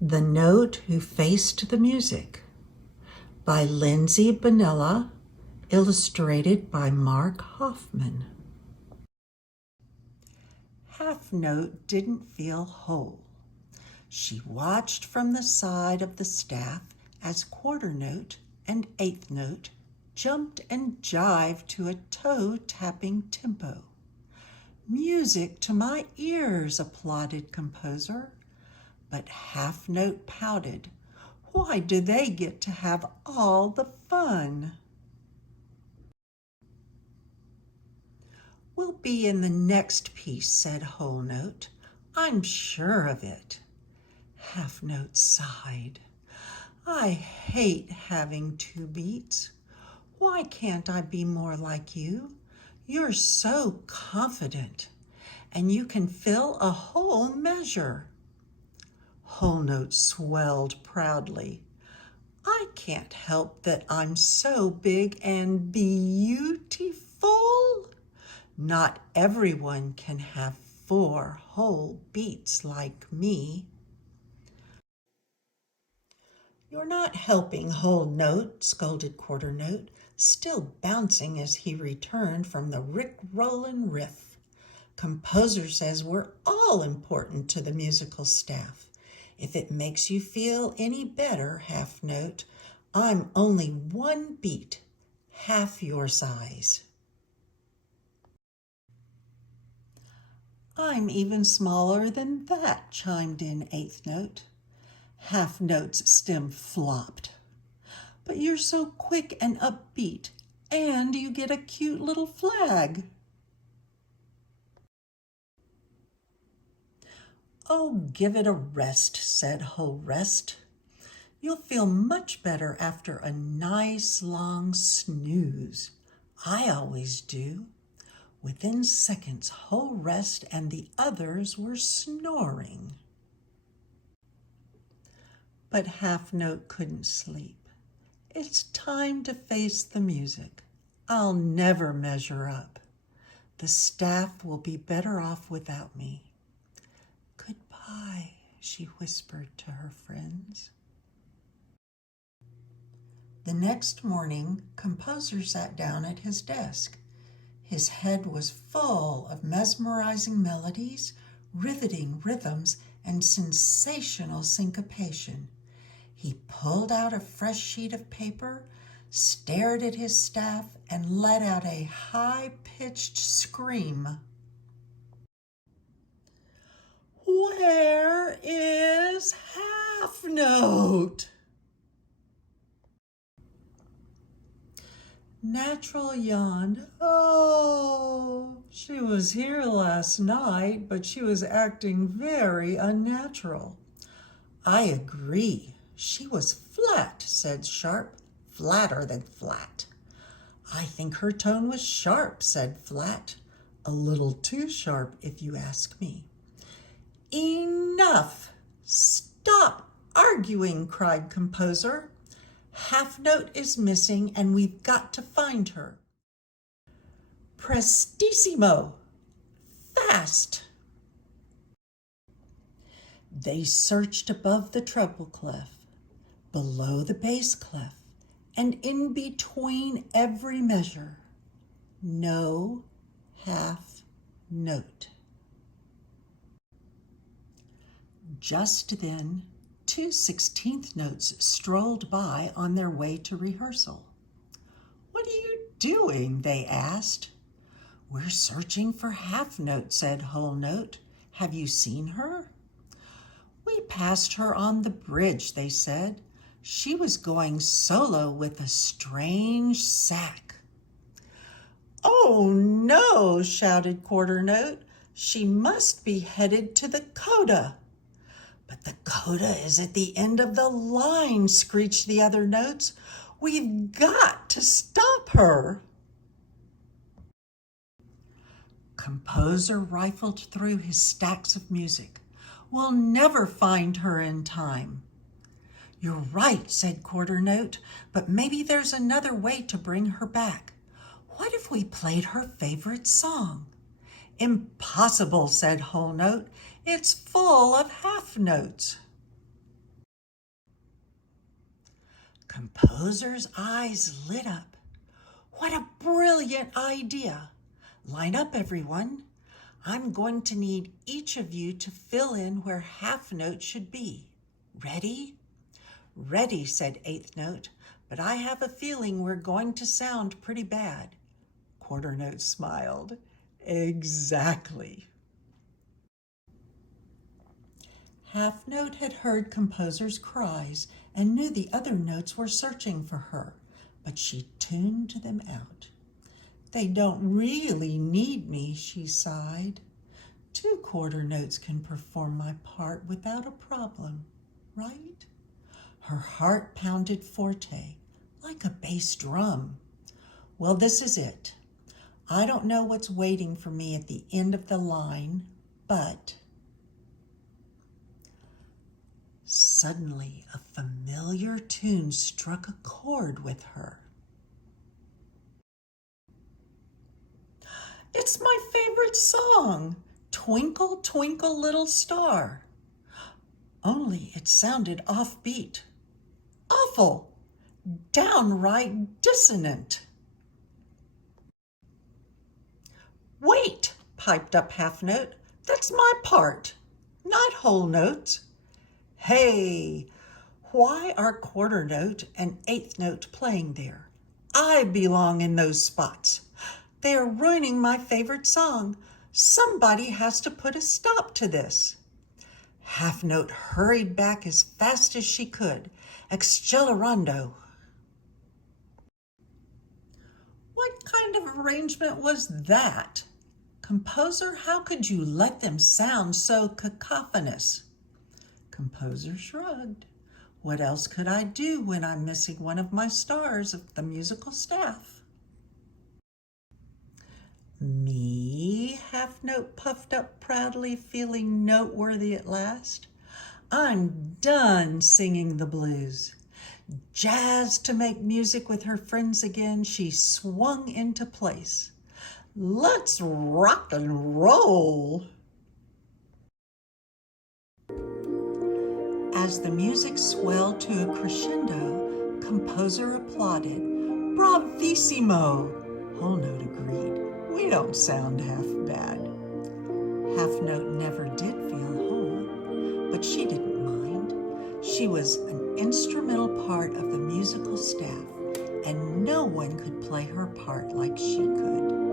The Note Who Faced the Music by Lindsay Bonilla, illustrated by Mark Hoffman. Half Note didn't feel whole. She watched from the side of the staff as quarter note and eighth note jumped and jived to a toe-tapping tempo. "Music to my ears," applauded composer. But half note pouted. Why do they get to have all the fun? "We'll be in the next piece," said whole note. "I'm sure of it." Half note sighed. "I hate having two beats. Why can't I be more like you? You're so confident, and you can fill a whole measure." Whole note swelled proudly. "I can't help that I'm so big and beautiful. Not everyone can have 4 whole beats like me." "You're not helping, whole note," scolded quarter note, still bouncing as he returned from the Rick-rollin' riff. "Composer says we're all important to the musical staff. If it makes you feel any better, half note, I'm only 1 beat, half your size." "I'm even smaller than that," chimed in eighth note. Half note's stem flopped. "But you're so quick and upbeat, and you get a cute little flag." "Oh, give it a rest," said whole rest. "You'll feel much better after a nice long snooze. I always do." Within seconds, whole rest and the others were snoring. But half note couldn't sleep. "It's time to face the music. I'll never measure up. The staff will be better off without me. Goodbye," she whispered to her friends. The next morning, composer sat down at his desk. His head was full of mesmerizing melodies, riveting rhythms, and sensational syncopation. He pulled out a fresh sheet of paper, stared at his staff, and let out a high-pitched scream. "Where is half note?" Natural yawned. "Oh, she was here last night, but she was acting very unnatural." "I agree. She was flat," said Sharp. "Flatter than flat." "I think her tone was sharp," said Flat. "A little too sharp, if you ask me." "Enough! Stop arguing," cried composer. "Half note is missing, and we've got to find her. Prestissimo! Fast!" They searched above the treble clef, below the bass clef, and in between every measure. No half note. Just then, 2 16th notes strolled by on their way to rehearsal. "What are you doing?" they asked. "We're searching for half note," said whole note. "Have you seen her?" "We passed her on the bridge," they said. "She was going solo with a strange sack." "Oh no," shouted quarter note. "She must be headed to the coda." "But the coda is at the end of the line," screeched the other notes. "We've got to stop her." Composer rifled through his stacks of music. "We'll never find her in time." "You're right," said quarter note, "but maybe there's another way to bring her back. What if we played her favorite song?" "Impossible," said whole note. "It's full of half notes." Composer's eyes lit up. What a brilliant idea! Line up, everyone. I'm going to need each of you to fill in where half note should be. Ready? Ready, said eighth note, but I have a feeling we're going to sound pretty bad. Quarter note smiled. Exactly. Half note had heard composer's cries and knew the other notes were searching for her, but she tuned them out. They don't really need me, she sighed. 2 quarter notes can perform my part without a problem, right? Her heart pounded forte, like a bass drum. Well, this is it. I don't know what's waiting for me at the end of the line, but... Suddenly, a familiar tune struck a chord with her. It's my favorite song, Twinkle, Twinkle, Little Star. Only it sounded offbeat. Awful, downright dissonant. Wait, piped up half note. That's my part, not whole notes. Hey, why are quarter note and eighth note playing there? I belong in those spots. They are ruining my favorite song. Somebody has to put a stop to this. Half note hurried back as fast as she could, accelerando. What kind of arrangement was that? Composer, how could you let them sound so cacophonous? Composer shrugged. What else could I do when I'm missing one of my stars of the musical staff? Me, half note puffed up proudly, feeling noteworthy at last. I'm done singing the blues. Jazzed to make music with her friends again, she swung into place. Let's rock and roll. As the music swelled to a crescendo, composer applauded. Bravissimo! Whole note agreed. We don't sound half bad. Half note never did feel whole, but she didn't mind. She was an instrumental part of the musical staff, and no one could play her part like she could.